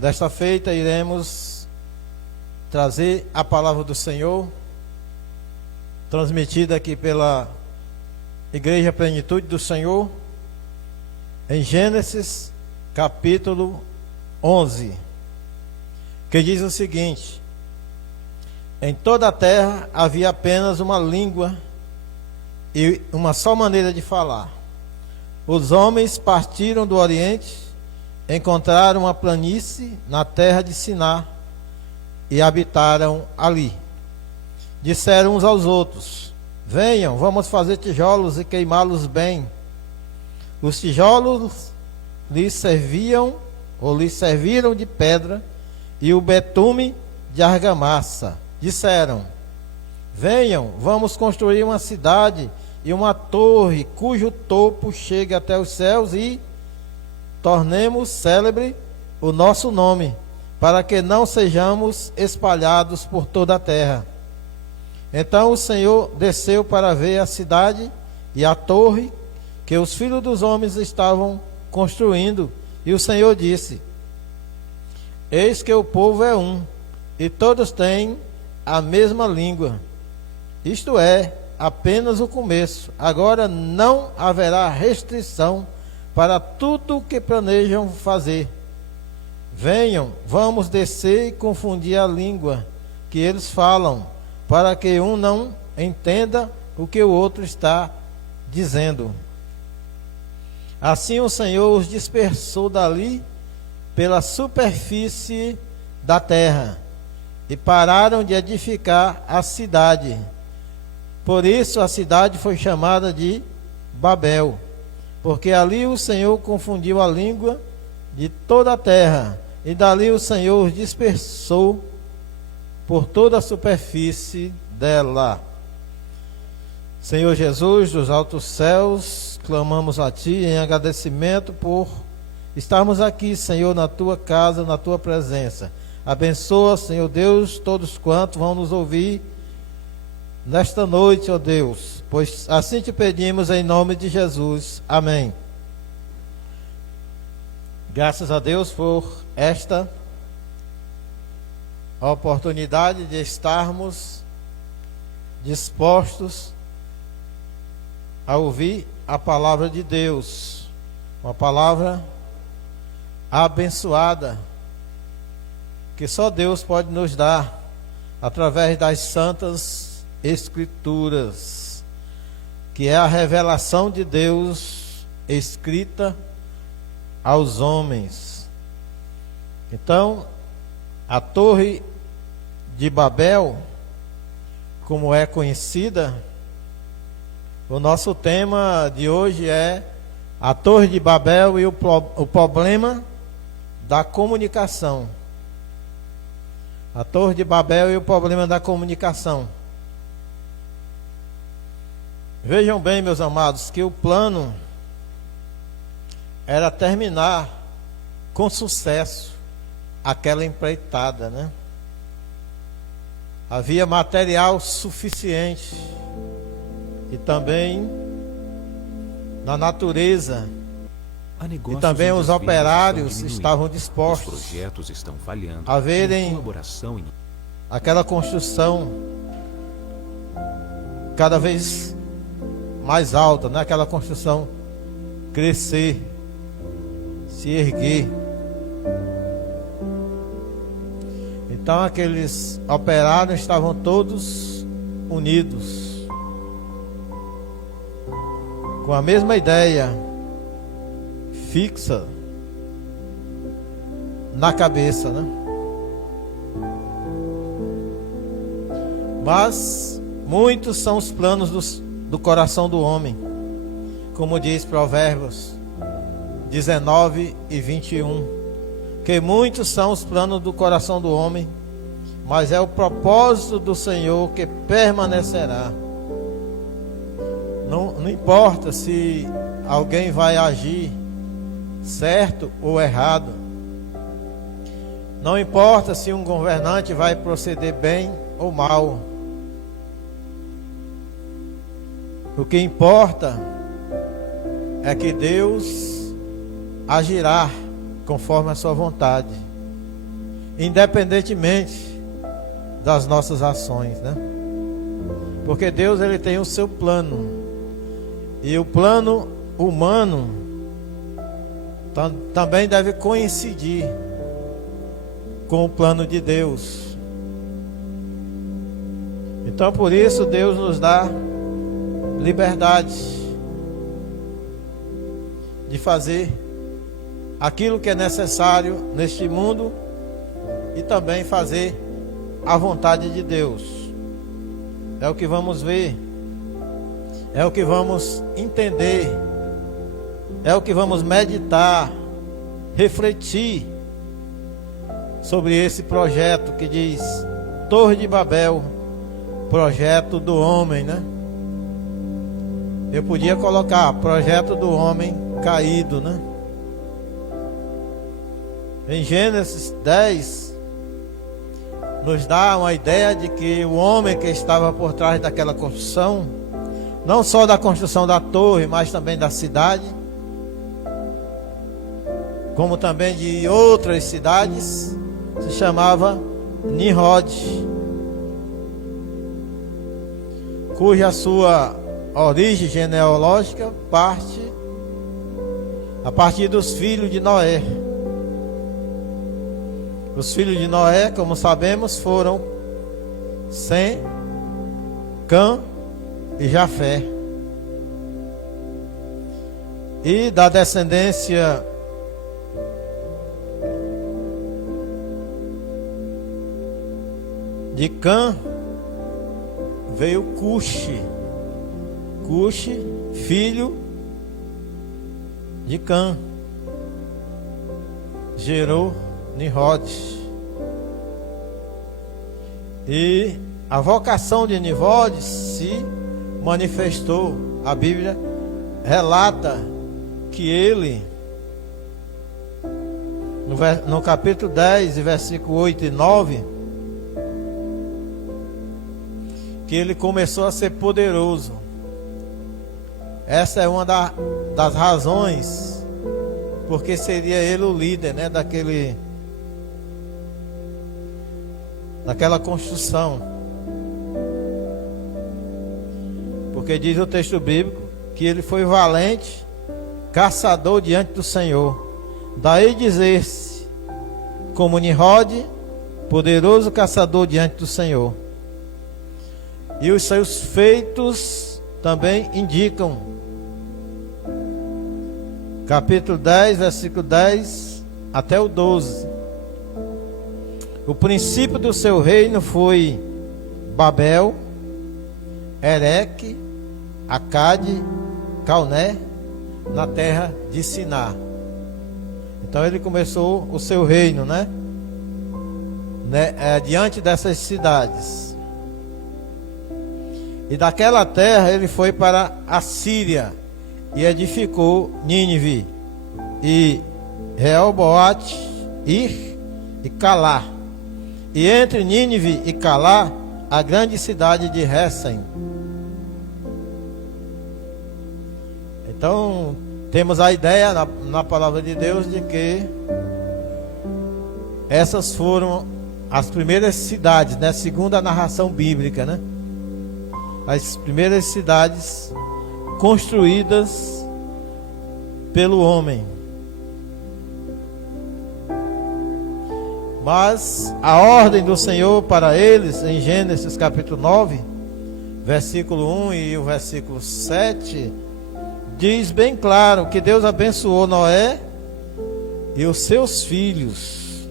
Desta feita iremos trazer a palavra do Senhor, transmitida aqui pela Igreja Plenitude do Senhor, em Gênesis capítulo 11, que diz o seguinte: em toda a terra havia apenas uma língua e uma só maneira de falar. Os homens partiram do Oriente, encontraram uma planície na terra de Siná e habitaram ali. Disseram uns aos outros: venham, vamos fazer tijolos e queimá-los bem. Os tijolos lhes serviram de pedra e o betume de argamassa. Disseram: venham, vamos construir uma cidade e uma torre cujo topo chegue até os céus e tornemos célebre o nosso nome, para que não sejamos espalhados por toda a terra. Então o Senhor desceu para ver a cidade e a torre que os filhos dos homens estavam construindo. E o Senhor disse: eis que o povo é um, e todos têm a mesma língua. Isto é apenas o começo. Agora não haverá restrição para tudo o que planejam fazer. Venham, vamos descer e confundir a língua que eles falam, para que um não entenda o que o outro está dizendo. Assim o Senhor os dispersou dali pela superfície da terra e pararam de edificar a cidade. Por isso a cidade foi chamada de Babel, porque ali o Senhor confundiu a língua de toda a terra, e dali o Senhor os dispersou por toda a superfície dela. Senhor Jesus, dos altos céus, clamamos a Ti em agradecimento por estarmos aqui, Senhor, na Tua casa, na Tua presença. Abençoa, Senhor Deus, todos quantos vão nos ouvir nesta noite, ó Deus, pois assim te pedimos em nome de Jesus. Amém. Graças a Deus por esta oportunidade de estarmos dispostos a ouvir a palavra de Deus, uma palavra abençoada, que só Deus pode nos dar através das santas Escrituras, que é a revelação de Deus escrita aos homens. Então, a Torre de Babel, como é conhecida, o nosso tema de hoje é a Torre de Babel e o problema da comunicação. A Torre de Babel e o problema da comunicação. Vejam bem, meus amados, que o plano era terminar com sucesso aquela empreitada, né? Havia material suficiente e também na natureza, e também os operários estavam dispostos os projetos estão falhando, a verem colaboração aquela construção cada vez mais alta, né? Aquela construção crescer, se erguer. Então aqueles operários estavam todos unidos, com a mesma ideia fixa na cabeça, né? Mas muitos são os planos do coração do homem, como diz Provérbios 19 e 21, que muitos são os planos do coração do homem, mas é o propósito do Senhor que permanecerá. Não importa se alguém vai agir certo ou errado, não importa se um governante vai proceder bem ou mal. O que importa é que Deus agirá conforme a sua vontade. independentemente das nossas ações, né? Porque Deus, ele tem o seu plano, e o plano humano também deve coincidir com o plano de Deus. Então, por isso, Deus nos dá liberdade de fazer aquilo que é necessário neste mundo e também fazer a vontade de Deus. É o que vamos ver, é o que vamos entender, é o que vamos meditar, refletir sobre esse projeto que diz Torre de Babel, projeto do homem, né? Eu podia colocar projeto do homem caído, né? Em Gênesis 10 nos dá uma ideia de que o homem que estava por trás daquela construção, não só da construção da torre, mas também da cidade, como também de outras cidades, se chamava Nimrod, cuja sua origem genealógica parte a partir dos filhos de Noé. Os filhos de Noé, como sabemos, foram Sem, Cã e Jafé. E da descendência de Cã veio Cuxi. Cuxi, filho de Cã, gerou Nimrod. E a vocação de Nimrod se manifestou. A Bíblia relata que ele, no capítulo 10, versículo 8 e 9, que ele começou a ser poderoso. Essa é uma das razões porque seria ele o líder, né, daquela construção. Porque diz o texto bíblico que ele foi valente, caçador diante do Senhor. Daí dizer-se, como Nimrod, poderoso caçador diante do Senhor. E os seus feitos também indicam. Capítulo 10, versículo 10 até o 12. O princípio do seu reino foi Babel, Ereque, Acade, Calné, na terra de Siná. Então ele começou o seu reino, né? Diante dessas cidades. E daquela terra ele foi para a Síria e edificou Nínive e Reoboate, Ir e Calá. E entre Nínive e Calá, a grande cidade de Réssem. Então, temos a ideia na palavra de Deus de que essas foram as primeiras cidades, né? Segundo a narração bíblica, né? As primeiras cidades construídas pelo homem. Mas a ordem do Senhor para eles, em Gênesis capítulo 9, versículo 1 e o versículo 7, diz bem claro que Deus abençoou Noé e os seus filhos,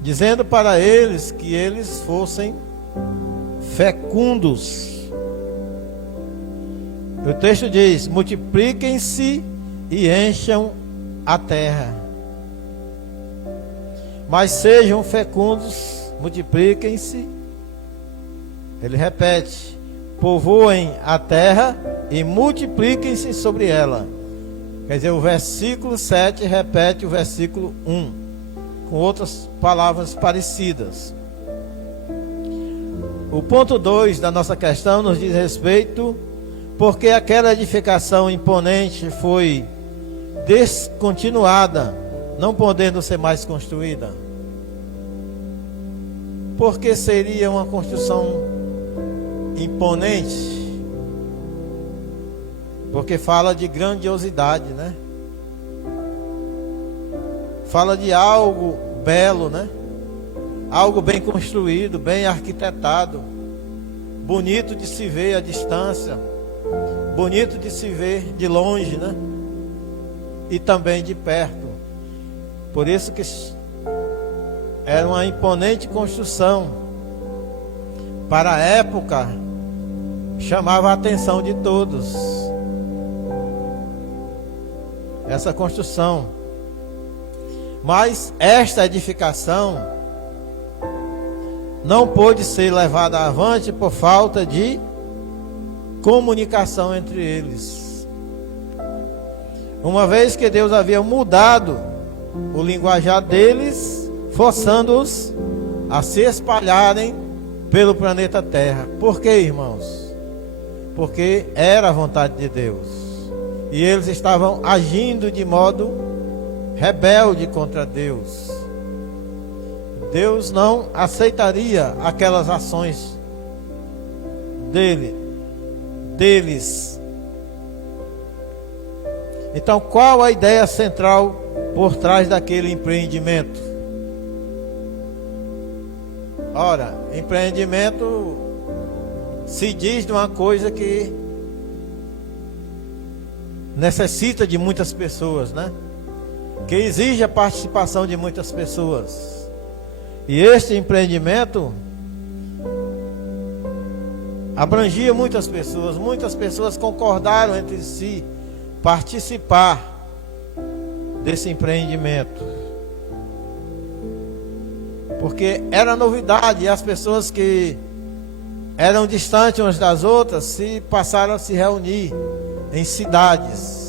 dizendo para eles que eles fossem fecundos. O texto diz: multipliquem-se e encham a terra. Mas sejam fecundos, multipliquem-se. Ele repete: povoem a terra e multipliquem-se sobre ela. Quer dizer, o versículo 7 repete o versículo 1, com outras palavras parecidas. O ponto 2 da nossa questão nos diz respeito porque aquela edificação imponente foi descontinuada, não podendo ser mais construída. porque seria uma construção imponente, porque fala de grandiosidade, né? Fala de algo belo, né? Algo bem construído, bem arquitetado, bonito de se ver à distância, bonito de se ver de longe, né? E também de perto. Por isso que era uma imponente construção. Para a época, chamava a atenção de todos essa construção. Mas esta edificação não pôde ser levada avante por falta de comunicação entre eles. Uma vez que Deus havia mudado o linguajar deles, forçando-os a se espalharem pelo planeta Terra. Por quê, irmãos? Porque era a vontade de Deus. E eles estavam agindo de modo rebelde contra Deus. Deus não aceitaria aquelas ações deles. Então, qual a ideia central por trás daquele empreendimento? Ora, empreendimento se diz de uma coisa que necessita de muitas pessoas, né? Que exige a participação de muitas pessoas. E este empreendimento abrangia muitas pessoas concordaram entre si participar desse empreendimento, porque era novidade, e as pessoas que eram distantes umas das outras se passaram a se reunir em cidades.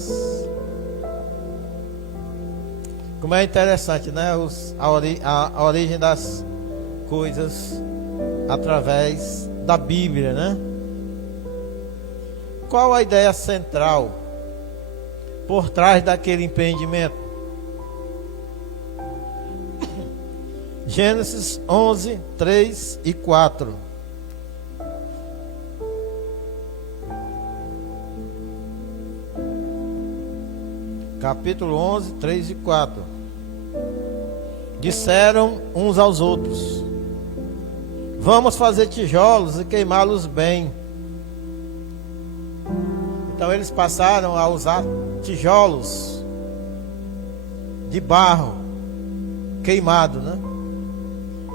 Como é interessante, né? A origem das coisas através da Bíblia, né? Qual a ideia central por trás daquele empreendimento? Gênesis 11, 3 e 4. Capítulo 11, 3 e 4. Disseram uns aos outros: vamos fazer tijolos e queimá-los bem. Então eles passaram a usar tijolos de barro queimado, né?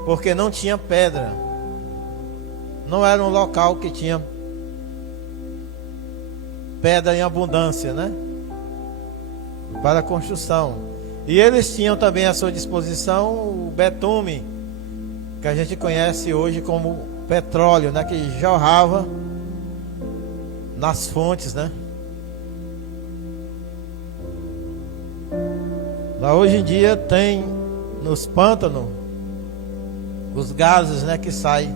Porque não tinha pedra. Não era um local que tinha pedra em abundância, né? Para a construção. E eles tinham também à sua disposição o betume, que a gente conhece hoje como petróleo, né? Que jorrava nas fontes, né? Lá hoje em dia tem nos pântanos os gases, né, que saem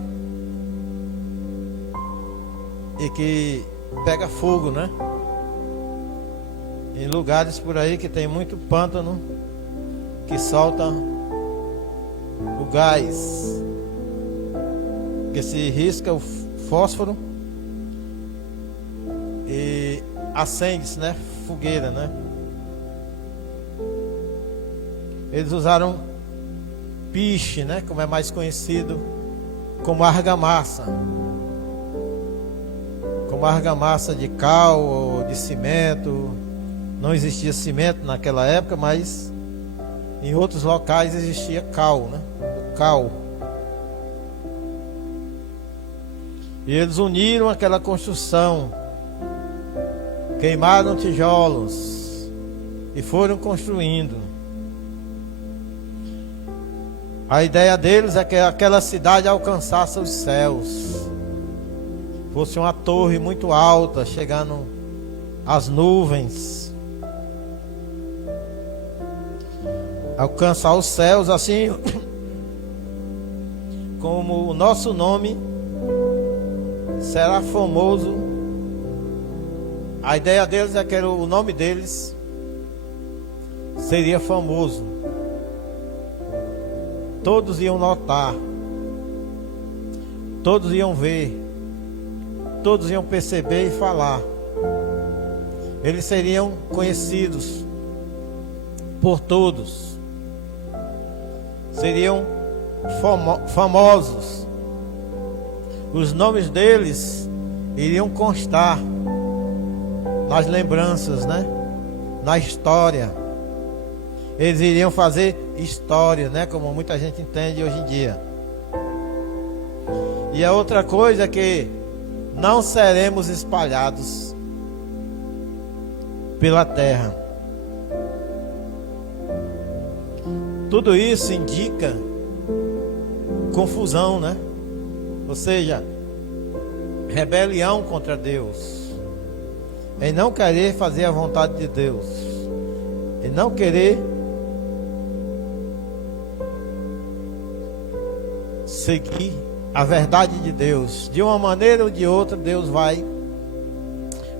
e que pega fogo, né? Em lugares por aí que tem muito pântano, que solta o gás, que se risca o fósforo e acende-se, né? Fogueira, né? Eles usaram piche, né? Como é mais conhecido como argamassa. Como argamassa de cal ou de cimento. Não existia cimento naquela época, mas em outros locais existia cal, né? Cal. E eles uniram aquela construção, queimaram tijolos e foram construindo. A ideia deles é que aquela cidade alcançasse os céus, fosse uma torre muito alta, chegando às nuvens, alcançar os céus, assim como o nosso nome será famoso. A ideia deles é que o nome deles seria famoso. Todos iam notar todos iam ver, todos iam perceber e falar. Eles seriam conhecidos por todos, seriam famosos. Os nomes deles iriam constar nas lembranças, né? Na história. Eles iriam fazer história, né? Como muita gente entende hoje em dia. E a outra coisa é que não seremos espalhados pela terra. Tudo isso indica confusão, né? Ou seja, rebelião contra Deus, em não querer fazer a vontade de Deus, em não querer seguir a verdade de Deus. De uma maneira ou de outra, Deus vai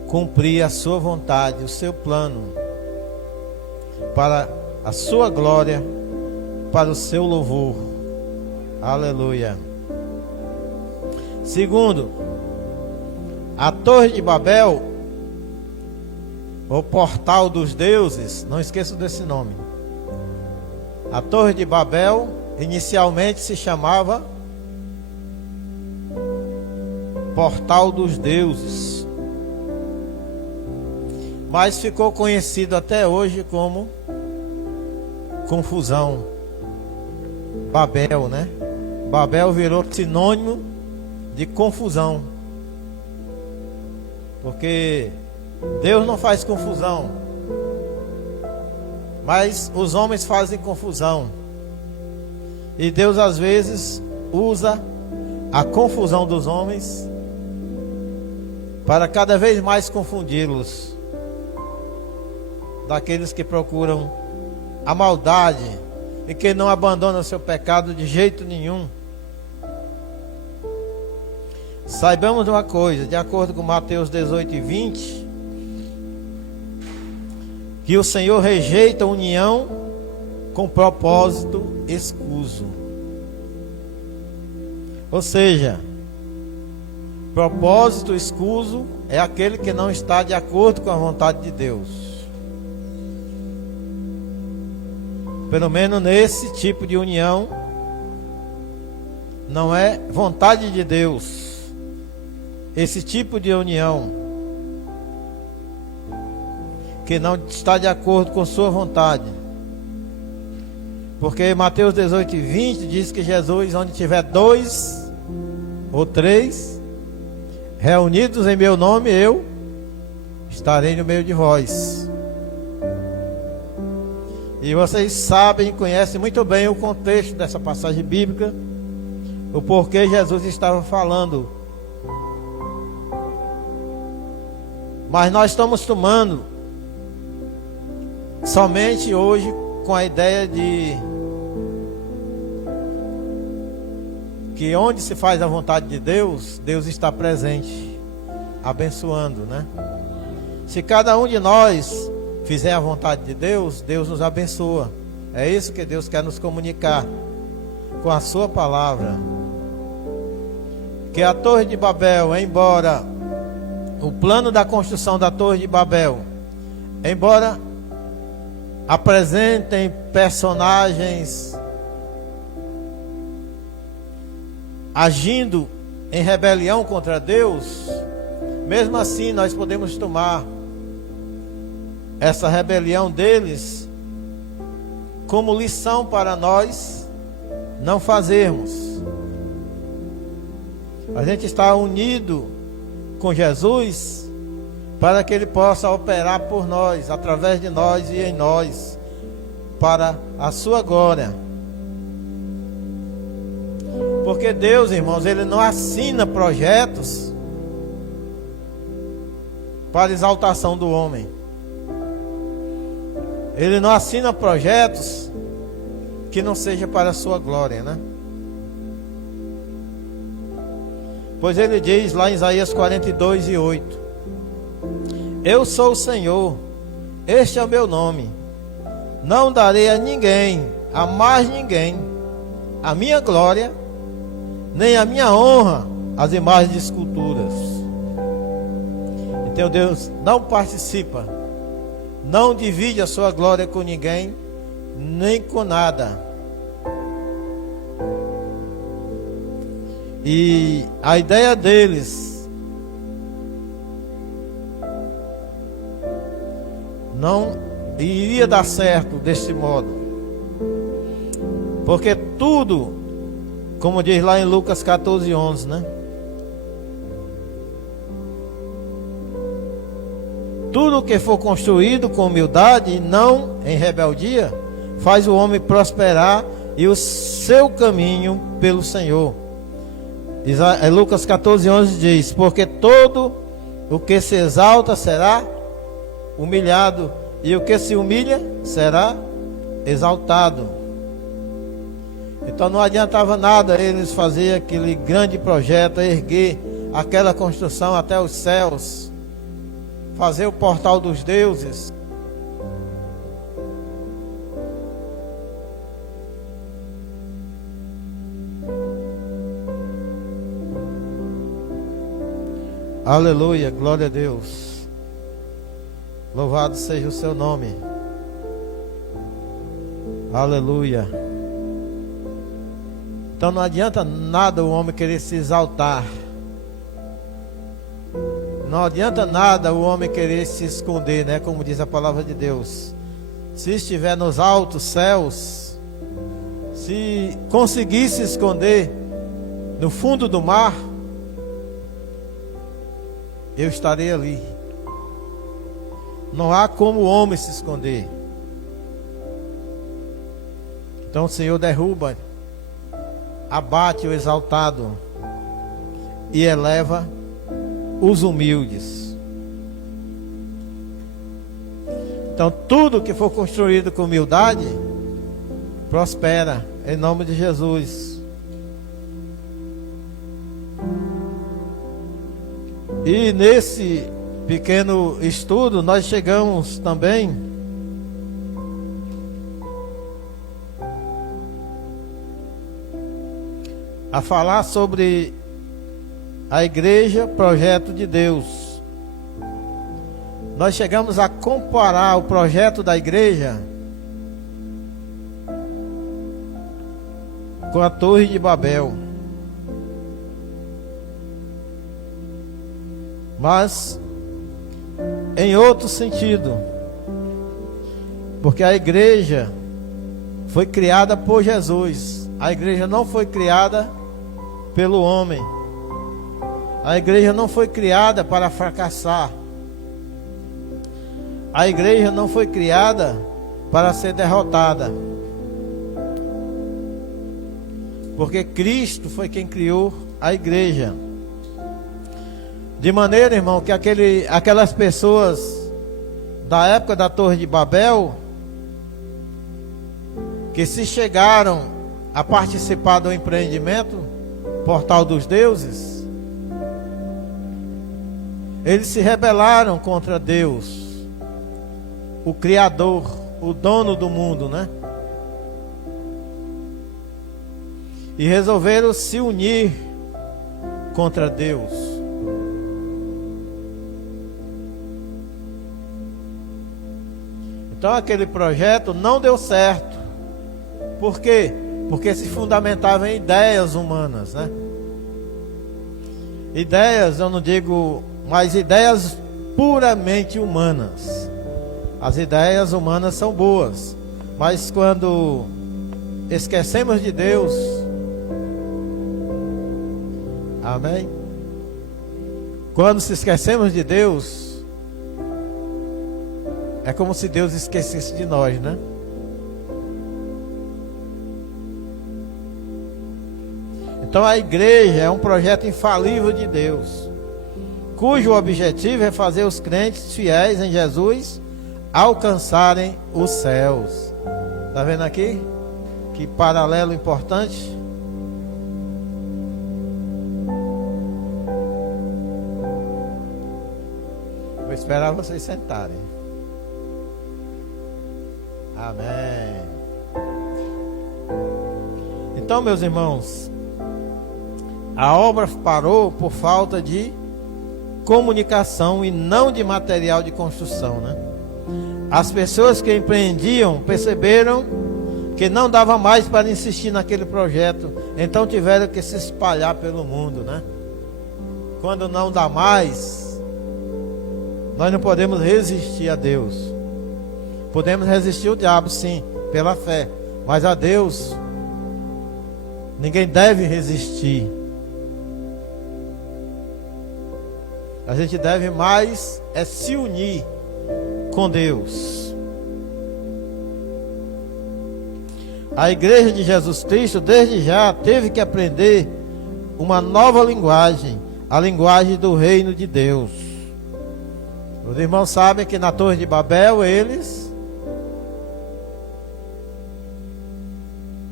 cumprir a sua vontade, o seu plano, para a sua glória, para o seu louvor. Aleluia. Segundo, a Torre de Babel, o portal dos deuses, não esqueça desse nome. A Torre de Babel inicialmente se chamava Portal dos Deuses, mas ficou conhecido até hoje como confusão. Babel, né? Babel virou sinônimo de confusão, porque Deus não faz confusão, mas os homens fazem confusão. E Deus às vezes usa a confusão dos homens para cada vez mais confundi-los, daqueles que procuram a maldade e que não abandonam seu pecado de jeito nenhum. Saibamos de uma coisa, de acordo com Mateus 18 e 20, que o Senhor rejeita a união com propósito escuso. Ou seja, propósito escuso é aquele que não está de acordo com a vontade de Deus. Pelo menos nesse tipo de união, não é vontade de Deus. Esse tipo de união que não está de acordo com sua vontade. Porque Mateus 18 e 20 diz que Jesus, onde tiver 2 ou 3 reunidos em meu nome, eu estarei no meio de vós. E vocês sabem e conhecem muito bem o contexto dessa passagem bíblica, o porquê Jesus estava falando. Mas nós estamos tomando somente hoje com a ideia de que onde se faz a vontade de Deus, Deus está presente, abençoando, né? Se cada um de nós fizer a vontade de Deus, Deus nos abençoa. É isso que Deus quer nos comunicar com a sua palavra. Que a Torre de Babel, embora o plano da construção da Torre de Babel, embora apresentem personagens agindo em rebelião contra Deus, mesmo assim nós podemos tomar essa rebelião deles como lição para nós não fazermos. A gente está unido com Jesus para que Ele possa operar por nós, através de nós e em nós, para a sua glória. Porque Deus, irmãos, Ele não assina projetos para exaltação do homem. Ele não assina projetos que não seja para a sua glória, né? Pois Ele diz lá em Isaías 42 e 8: Eu sou o Senhor, este é o meu nome, não darei a ninguém, a mais ninguém, a minha glória, nem a minha honra as imagens de esculturas. Então Deus não participa, não divide a sua glória com ninguém, nem com nada. E a ideia deles não iria dar certo desse modo, porque tudo, como diz lá em Lucas 14:11, né? Tudo que for construído com humildade e não em rebeldia, faz o homem prosperar e o seu caminho pelo Senhor. Lucas 14:11 diz: porque todo o que se exalta será humilhado, e o que se humilha será exaltado. Então não adiantava nada eles fazerem aquele grande projeto, erguer aquela construção até os céus, fazer o portal dos deuses. Aleluia, glória a Deus. Louvado seja o seu nome. Aleluia. Então não adianta nada o homem querer se exaltar. Não adianta nada o homem querer se esconder, né? Como diz a palavra de Deus. Se estiver nos altos céus, se conseguir se esconder no fundo do mar, eu estarei ali. Não há como o homem se esconder. Então o Senhor derruba, abate o exaltado e eleva os humildes. Então tudo que for construído com humildade prospera, em nome de Jesus. E nesse pequeno estudo nós chegamos também a falar sobre a igreja, projeto de Deus. Nós chegamos a comparar o projeto da igreja com a Torre de Babel. Mas em outro sentido, porque a igreja foi criada por Jesus. A igreja não foi criada pelo homem. A igreja não foi criada para fracassar. A igreja não foi criada para ser derrotada. Porque Cristo foi quem criou a igreja. De maneira, irmão, que aquelas pessoas da época da Torre de Babel, que se chegaram a participar do empreendimento, Portal dos Deuses, eles se rebelaram contra Deus, o Criador, o dono do mundo, né? E resolveram se unir contra Deus. Então aquele projeto não deu certo. Por quê? Porque se fundamentava em ideias humanas, né? Ideias, eu não digo, mas ideias puramente humanas. As ideias humanas são boas, mas quando esquecemos de Deus, amém? Quando se esquecemos de Deus, é como se Deus esquecesse de nós, né? Então a igreja é um projeto infalível de Deus, cujo objetivo é fazer os crentes fiéis em Jesus alcançarem os céus. Está vendo aqui? Que paralelo importante. Vou esperar vocês sentarem. Amém. Então, meus irmãos, A obra parou por falta de comunicação e não de material de construção, né? As pessoas que empreendiam perceberam que não dava mais para insistir naquele projeto, então tiveram que se espalhar pelo mundo, né? Quando não dá mais, nós não podemos resistir a Deus. Podemos resistir ao diabo, sim, pela fé, mas a Deus ninguém deve resistir. A gente deve mais é se unir com Deus. A igreja de Jesus Cristo desde já teve que aprender uma nova linguagem, a linguagem do reino de Deus. Os irmãos sabem que na Torre de Babel eles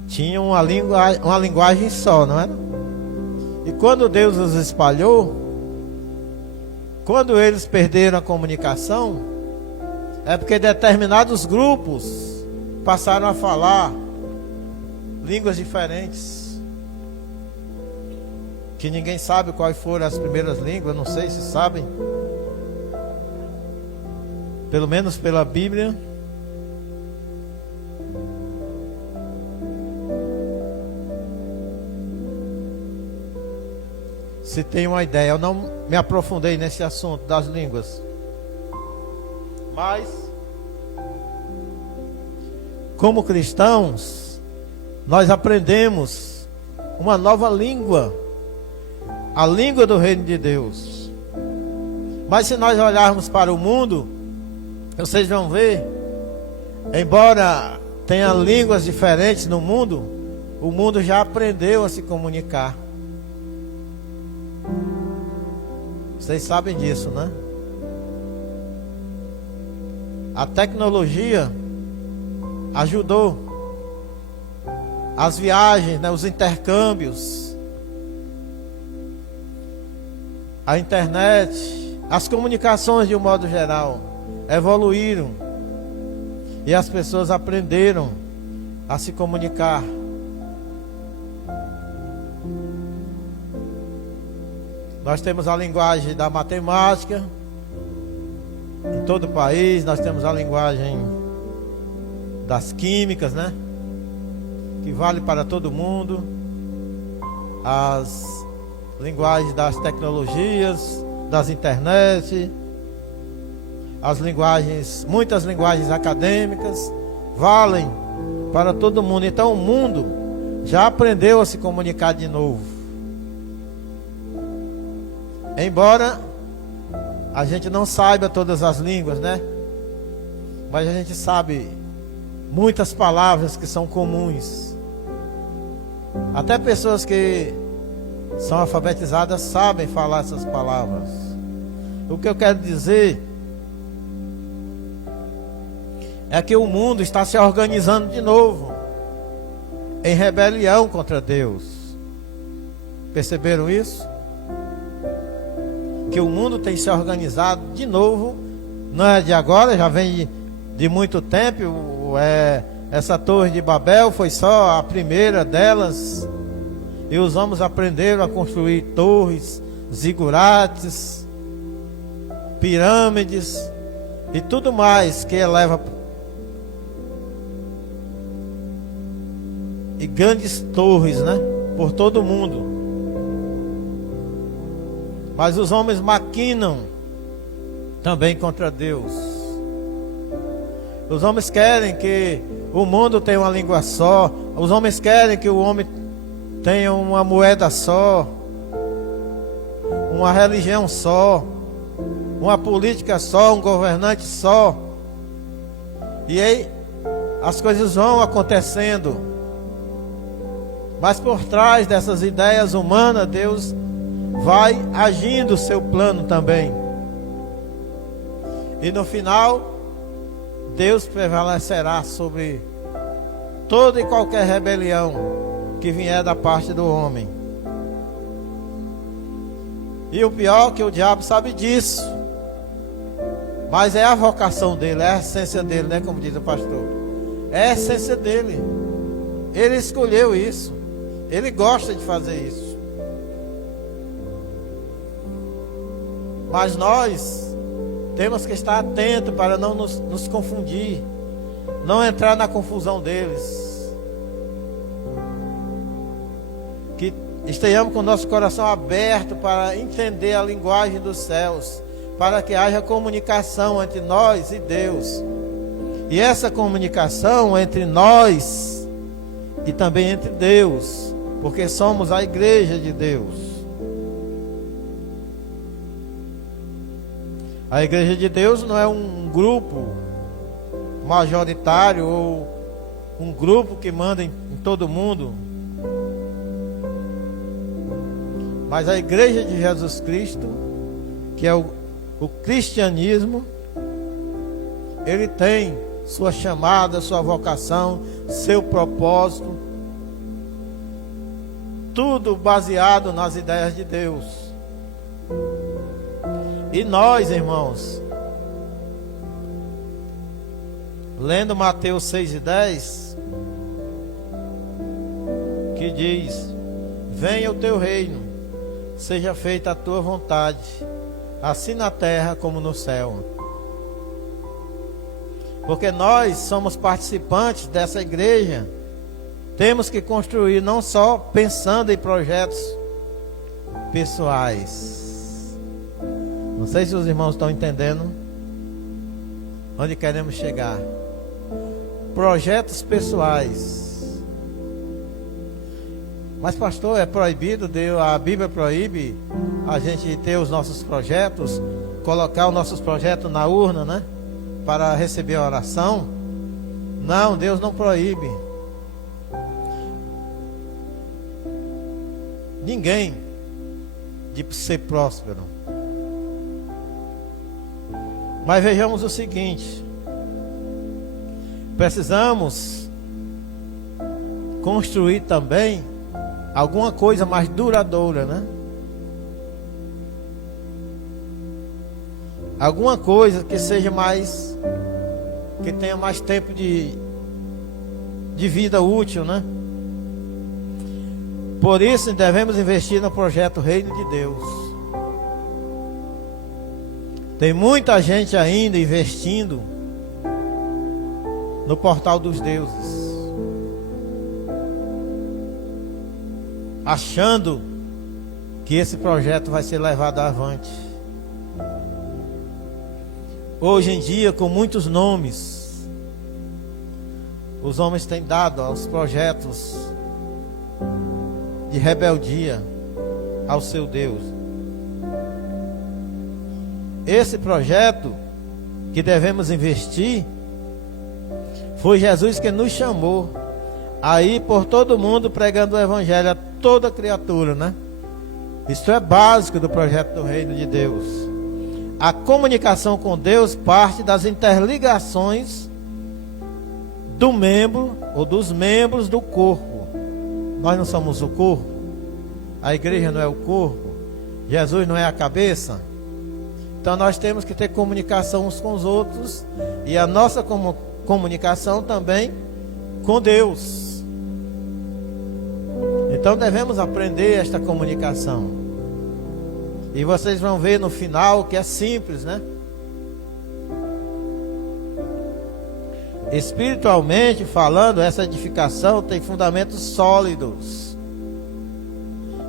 tinham uma linguagem só, não era? E quando Deus os espalhou, quando eles perderam a comunicação, é porque determinados grupos passaram a falar línguas diferentes, que ninguém sabe quais foram as primeiras línguas, não sei se sabem, pelo menos pela Bíblia. Se tem uma ideia, eu não me aprofundei nesse assunto das línguas, mas como cristãos nós aprendemos uma nova língua, a língua do reino de Deus. Mas se nós olharmos para o mundo, vocês vão ver, embora tenha línguas diferentes no mundo, o mundo já aprendeu a se comunicar. Vocês sabem disso, né? A tecnologia ajudou as viagens, né? Os intercâmbios, a internet, as comunicações de um modo geral evoluíram e as pessoas aprenderam a se comunicar. Nós temos a linguagem da matemática em todo o país, nós temos a linguagem das químicas, né? Que vale para todo mundo. As linguagens das tecnologias, das internet, as linguagens, muitas linguagens acadêmicas valem para todo mundo. Então o mundo já aprendeu a se comunicar de novo. Embora a gente não saiba todas as línguas, né? Mas a gente sabe muitas palavras que são comuns. Até pessoas que são alfabetizadas sabem falar essas palavras. O que eu quero dizer é que o mundo está se organizando de novo em rebelião contra Deus. Perceberam isso? Que o mundo tem se organizado de novo, não é de agora, já vem de muito tempo. Essa Torre de Babel foi só a primeira delas, e os homens aprenderam a construir torres, zigurates, pirâmides e tudo mais que eleva, e grandes torres, né, por todo o mundo. Mas os homens maquinam também contra Deus. Os homens querem que o mundo tenha uma língua só. Os homens querem que o homem tenha uma moeda só, uma religião só, uma política só, um governante só. E aí as coisas vão acontecendo. Mas por trás dessas ideias humanas, Deus vai agindo o seu plano também. E no final, Deus prevalecerá sobre toda e qualquer rebelião que vier da parte do homem. E o pior é que o diabo sabe disso. Mas é a vocação dele, é a essência dele, né? Como diz o pastor. É a essência dele. Ele escolheu isso. Ele gosta de fazer isso. Mas nós temos que estar atentos para não nos confundir, não entrar na confusão deles. Que estejamos com o nosso coração aberto para entender a linguagem dos céus, para que haja comunicação entre nós e Deus. E essa comunicação entre nós e também entre Deus, porque somos a igreja de Deus. A igreja de Deus não é um grupo majoritário ou um grupo que manda em todo mundo. Mas a igreja de Jesus Cristo, que é o cristianismo, ele tem sua chamada, sua vocação, seu propósito, tudo baseado nas ideias de Deus. E nós, irmãos, lendo Mateus 6:10, que diz: venha o teu reino, seja feita a tua vontade, assim na terra como no céu. Porque nós somos participantes dessa igreja, temos que construir não só pensando em projetos pessoais. Não sei se os irmãos estão entendendo onde queremos chegar. Projetos pessoais. Mas pastor, é proibido, a Bíblia proíbe a gente ter os nossos projetos, colocar os nossos projetos na urna, né? Para receber a oração. Não, Deus não proíbe. Ninguém de ser próspero. Mas vejamos o seguinte: precisamos construir também alguma coisa mais duradoura, né? Alguma coisa que seja mais, que tenha mais tempo de vida útil, né? Por isso devemos investir no projeto Reino de Deus. Tem muita gente ainda investindo no portal dos deuses, achando que esse projeto vai ser levado avante. Hoje em dia, com muitos nomes, os homens têm dado aos projetos de rebeldia ao seu Deus. Esse projeto que devemos investir, foi Jesus que nos chamou a ir por todo mundo pregando o evangelho a toda criatura, né? Isso é básico do projeto do Reino de Deus. A comunicação com Deus parte das interligações do membro ou dos membros do corpo. Nós não somos o corpo, a igreja não é o corpo, Jesus não é a cabeça. Então nós temos que ter comunicação uns com os outros, e a nossa comunicação também com Deus. Então devemos aprender esta comunicação. E vocês vão ver no final que é simples, né? Espiritualmente falando, essa edificação tem fundamentos sólidos,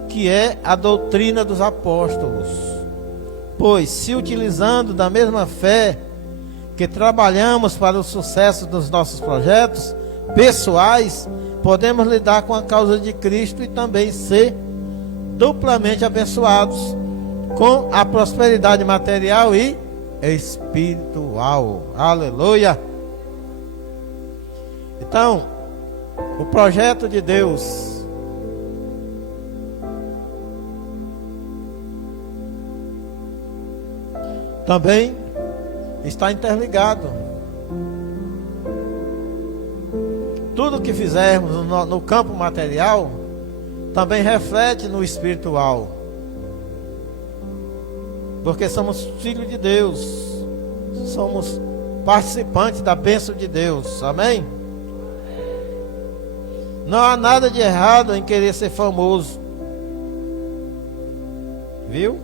que é a doutrina dos apóstolos. Pois, se utilizando da mesma fé que trabalhamos para o sucesso dos nossos projetos pessoais, podemos lidar com a causa de Cristo e também ser duplamente abençoados com a prosperidade material e espiritual. Aleluia! Então, o projeto de Deus também está interligado. Tudo que fizermos no campo material também reflete no espiritual, porque somos filhos de Deus, somos participantes da bênção de Deus. Amém? Não há nada de errado em querer ser famoso, viu?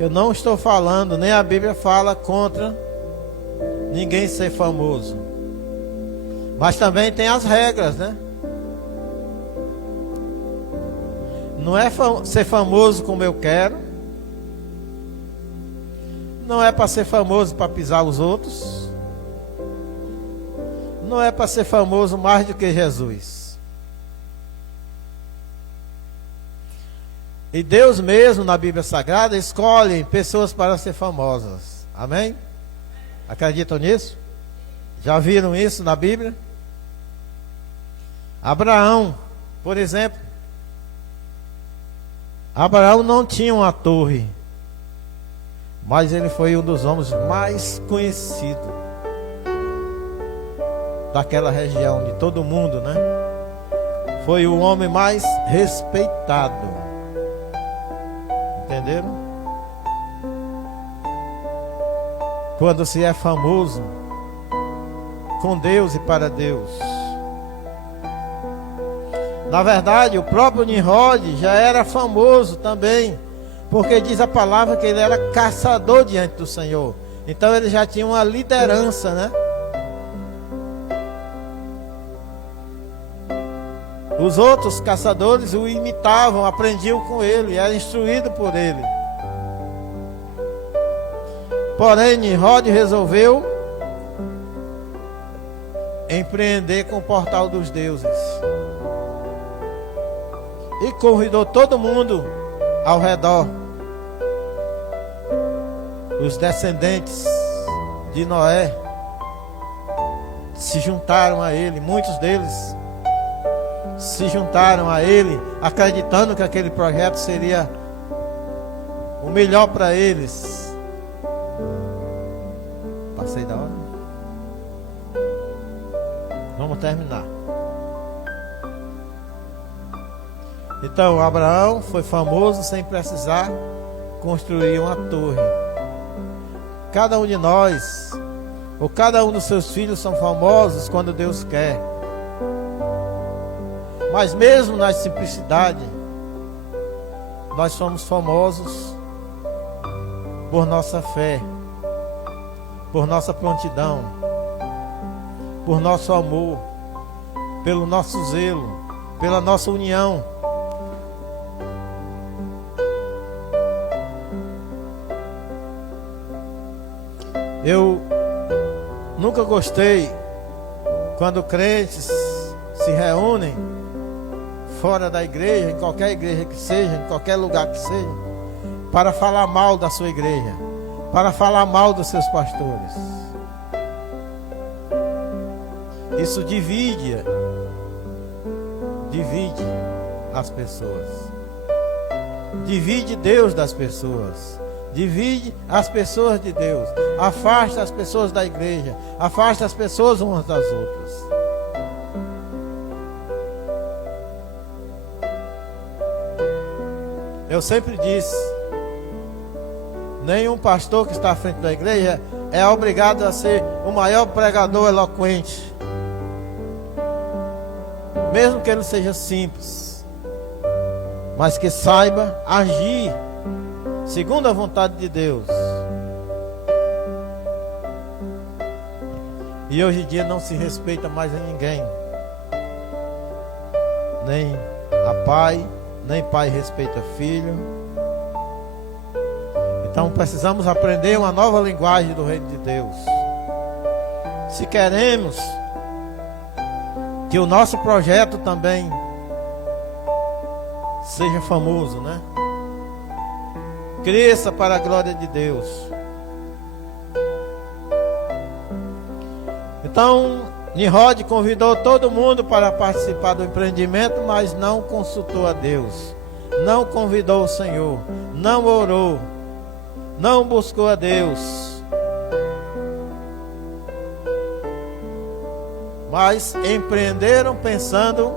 Eu não estou falando, nem a Bíblia fala contra ninguém ser famoso. Mas também tem as regras, né? Não é ser famoso como eu quero. Não é para ser famoso para pisar os outros. Não é para ser famoso mais do que Jesus. E Deus mesmo, na Bíblia Sagrada, escolhe pessoas para ser famosas. Amém? Acreditam nisso? Já viram isso na Bíblia? Abraão, por exemplo. Abraão não tinha uma torre, mas ele foi um dos homens mais conhecidos daquela região, de todo mundo, né? Foi o homem mais respeitado. Entenderam? Quando se é famoso com Deus e para Deus. Na verdade, o próprio Nimrod já era famoso também, porque diz a palavra que ele era caçador diante do Senhor. Então ele já tinha uma liderança, né? Os outros caçadores o imitavam, aprendiam com ele, era instruído por ele. Porém, Nimrod resolveu empreender com o portal dos deuses. E convidou todo mundo ao redor. Os descendentes de Noé se juntaram a ele. Muitos deles se juntaram a ele, acreditando que aquele projeto seria o melhor para eles. Passei da hora. Vamos terminar. Então, Abraão foi famoso sem precisar construir uma torre. Cada um de nós, ou cada um dos seus filhos são famosos quando Deus quer. Mas mesmo na simplicidade, nós somos famosos por nossa fé, por nossa prontidão, por nosso amor, pelo nosso zelo, pela nossa união. Eu nunca gostei quando crentes se reúnem fora da igreja, em qualquer igreja que seja, em qualquer lugar que seja, para falar mal da sua igreja, para falar mal dos seus pastores. Isso divide as pessoas, divide Deus das pessoas, divide as pessoas de Deus, afasta as pessoas da igreja, afasta as pessoas umas das outras. Eu sempre disse, nenhum pastor que está à frente da igreja é obrigado a ser o maior pregador eloquente, mesmo que ele seja simples, mas que saiba agir segundo a vontade de Deus. E hoje em dia não se respeita mais a ninguém, nem a pai, nem pai respeita filho. Então precisamos aprender uma nova linguagem do reino de Deus. Se queremos que o nosso projeto também seja famoso, né? Cresça para a glória de Deus. Então, Nimrod convidou todo mundo para participar do empreendimento, mas não consultou a Deus, não convidou o Senhor, não orou, não buscou a Deus, mas empreenderam pensando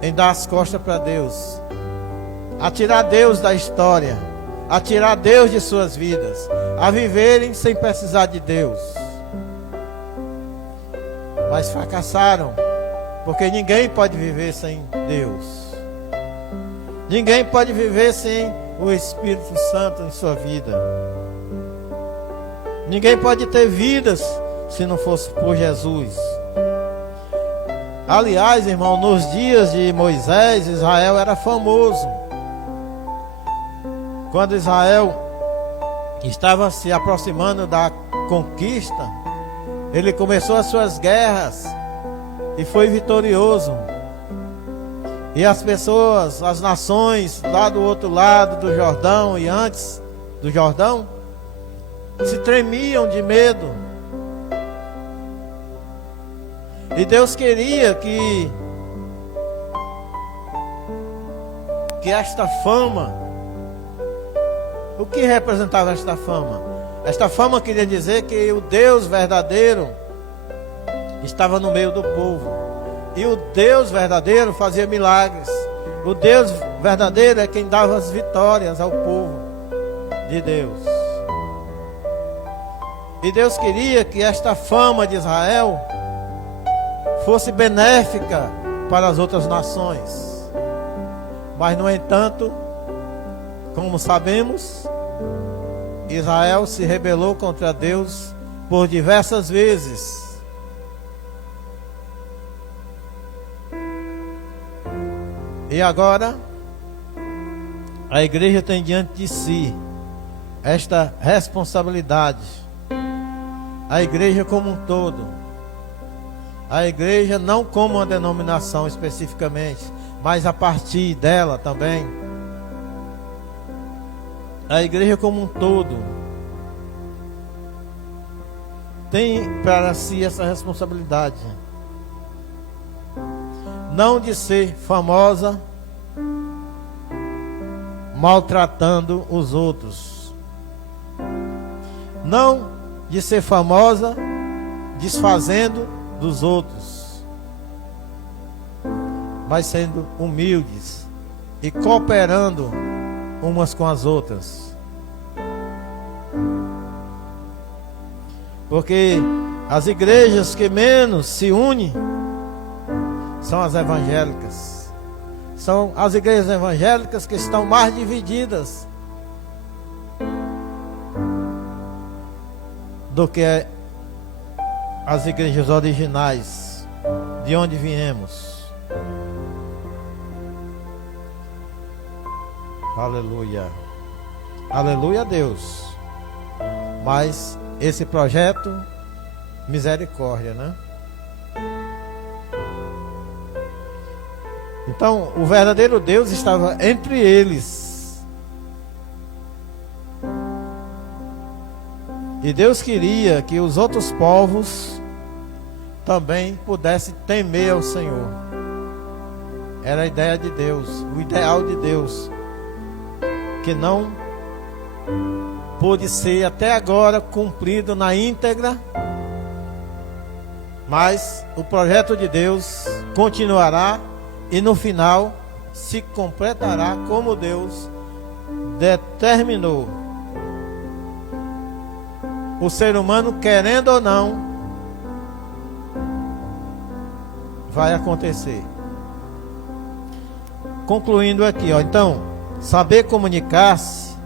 em dar as costas para Deus, a tirar Deus da história, a tirar Deus de suas vidas, a viverem sem precisar de Deus. Mas fracassaram, porque ninguém pode viver sem Deus. Ninguém pode viver sem o Espírito Santo em sua vida. Ninguém pode ter vidas se não fosse por Jesus. Aliás, irmão, nos dias de Moisés, Israel era famoso. Quando Israel estava se aproximando da conquista, ele começou as suas guerras e foi vitorioso. E as pessoas, as nações lá do outro lado do Jordão e antes do Jordão, se tremiam de medo. E Deus queria que esta fama, o que representava esta fama? Esta fama queria dizer que o Deus verdadeiro estava no meio do povo. E o Deus verdadeiro fazia milagres. O Deus verdadeiro é quem dava as vitórias ao povo de Deus. E Deus queria que esta fama de Israel fosse benéfica para as outras nações. Mas, no entanto, como sabemos, Israel se rebelou contra Deus por diversas vezes. E agora, a igreja tem diante de si esta responsabilidade. A igreja como um todo. A igreja não como uma denominação especificamente, mas a partir dela também. A igreja como um todo tem para si essa responsabilidade. Não de ser famosa maltratando os outros. Não de ser famosa desfazendo dos outros. Mas sendo humildes e cooperando umas com as outras. Porque as igrejas que menos se unem são as evangélicas. São as igrejas evangélicas que estão mais divididas do que as igrejas originais de onde viemos. Aleluia. Aleluia a Deus. Mas esse projeto, misericórdia, né? Então, o verdadeiro Deus estava entre eles. E Deus queria que os outros povos também pudessem temer ao Senhor. Era a ideia de Deus, o ideal de Deus, que não pôde ser até agora cumprido na íntegra, mas o projeto de Deus continuará e no final se completará como Deus determinou. O ser humano, querendo ou não, vai acontecer. Concluindo aqui, então, saber comunicar-se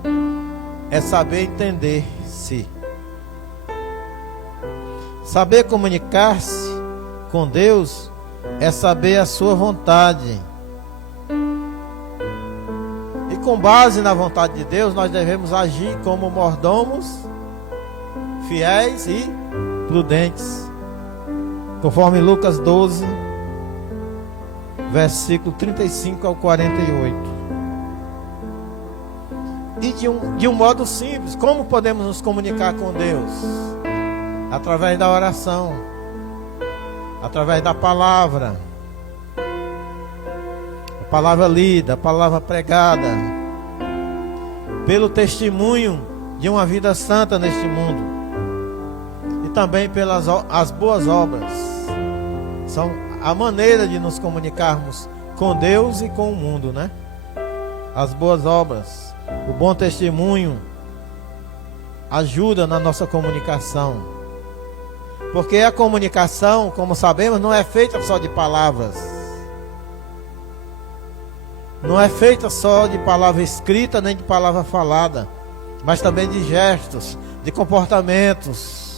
é saber entender-se. Saber comunicar-se com Deus é saber a sua vontade. E com base na vontade de Deus, nós devemos agir como mordomos, fiéis e prudentes. Conforme Lucas 12, versículo 35 ao 48. E de um modo simples, como podemos nos comunicar com Deus? Através da oração, através da palavra, a palavra lida, a palavra pregada, pelo testemunho de uma vida santa neste mundo, e também pelas as boas obras. São a maneira de nos comunicarmos com Deus e com o mundo, né? As boas obras, o bom testemunho ajuda na nossa comunicação. Porque a comunicação, como sabemos, não é feita só de palavras. não é feita só de palavra escrita nem de palavra falada, mas também de gestos, de comportamentos.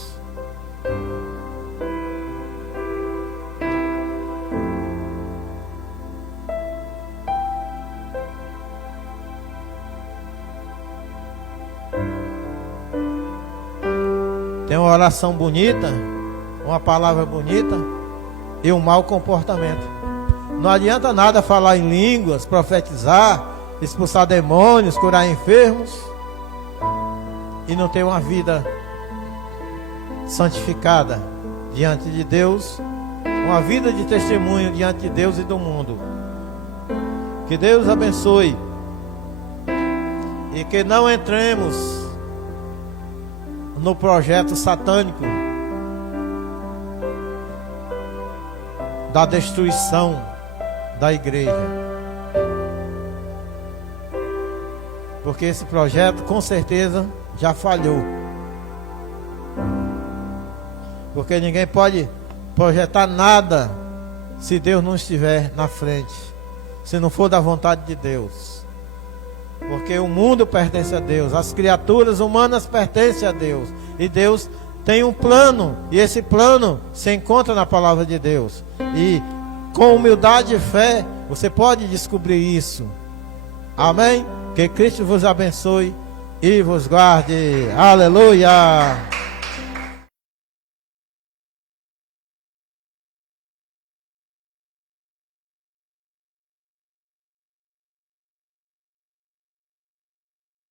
Tem uma oração bonita, uma palavra bonita e um mau comportamento. Não adianta nada falar em línguas, profetizar, expulsar demônios, curar enfermos e não ter uma vida santificada diante de Deus, uma vida de testemunho diante de Deus e do mundo. Que Deus abençoe e que não entremos no projeto satânico da destruição da igreja, porque esse projeto com certeza já falhou, porque ninguém pode projetar nada se Deus não estiver na frente, se não for da vontade de Deus. Porque o mundo pertence a Deus, as criaturas humanas pertencem a Deus, e Deus tem um plano, e esse plano se encontra na palavra de Deus, e com humildade e fé você pode descobrir isso. Amém? Que Cristo vos abençoe e vos guarde. Aleluia!